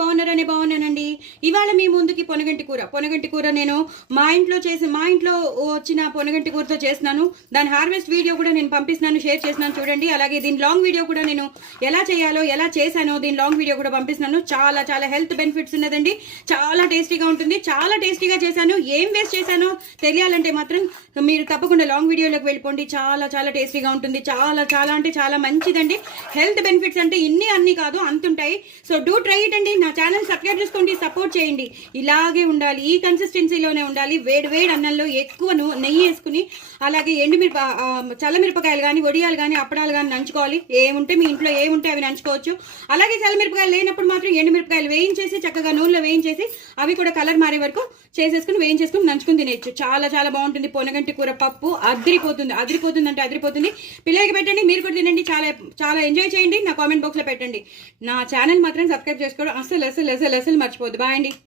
బాగున్నారని బాగున్నానండి. ఇవాళ మీ ముందుకి పొనగంటి కూర నేను మా ఇంట్లో వచ్చిన పొనగంటి కూరతో చేస్తున్నాను. దాని హార్వెస్ట్ వీడియో కూడా నేను పంపిస్తున్నాను, షేర్ చేస్తున్నాను చూడండి. అలాగే దీని లాంగ్ వీడియో కూడా నేను ఎలా చేయాలో ఎలా చేశానో దీని లాంగ్ వీడియో కూడా పంపిస్తున్నాను. చాలా చాలా హెల్త్ బెనిఫిట్స్ ఉన్నదండి. చాలా టేస్టీగా ఉంటుంది. చాలా టేస్టీగా చేశాను. ఏం వేస్ట్ చేశానో తెలియాలంటే మాత్రం మీరు తప్పకుండా లాంగ్ వీడియోలోకి వెళ్ళిపోండి. చాలా చాలా టేస్టీగా ఉంటుంది. చాలా చాలా అంటే చాలా మంచిదండి. హెల్త్ బెనిఫిట్స్ అంటే అన్ని కాదు, అంతుంటాయి. సో డూ ట్రై ఇట్ అండి. నా ఛానల్ సబ్స్క్రైబ్ చేసుకోండి, సపోర్ట్ చేయండి. ఇలాగే ఉండాలి, ఈ కన్సిస్టెన్సీలోనే ఉండాలి. వేడి అన్నంలో ఎక్కువ నెయ్యి వేసుకుని అలాగే చల్లమిరపకాయలు కానీ వడియాలు కానీ అప్పడాలు కానీ నంచుకోవాలి. ఏముంటే మీ ఇంట్లో ఏముంటే అవి నంచుకోవచ్చు. అలాగే చల్లమిరపకాయలు లేనప్పుడు మాత్రం ఎండుమిరపకాయలు వేయించేసి చక్కగా నూనెలో వేయించేసి అవి కూడా కలర్ మారే వరకు చేసేసుకుని వేయించేసుకుని నంచుకుని తినేయచ్చు. చాలా చాలా బాగుంటుంది. పొనగంటి కూర పప్పు అదిరిపోతుంది అంటే అదిరిపోతుంది. పిల్లలకి పెట్టండి, మీరు కూడా తినండి. చాలా చాలా ఎంజాయ్ చేయండి. నా కామెంట్ బాక్స్ లో పెట్టండి. నా ఛానల్ మాత్రం సబ్స్క్రైబ్ చేసుకోవడం అసలు మర్చిపోద్దు. బాయ్ అండి.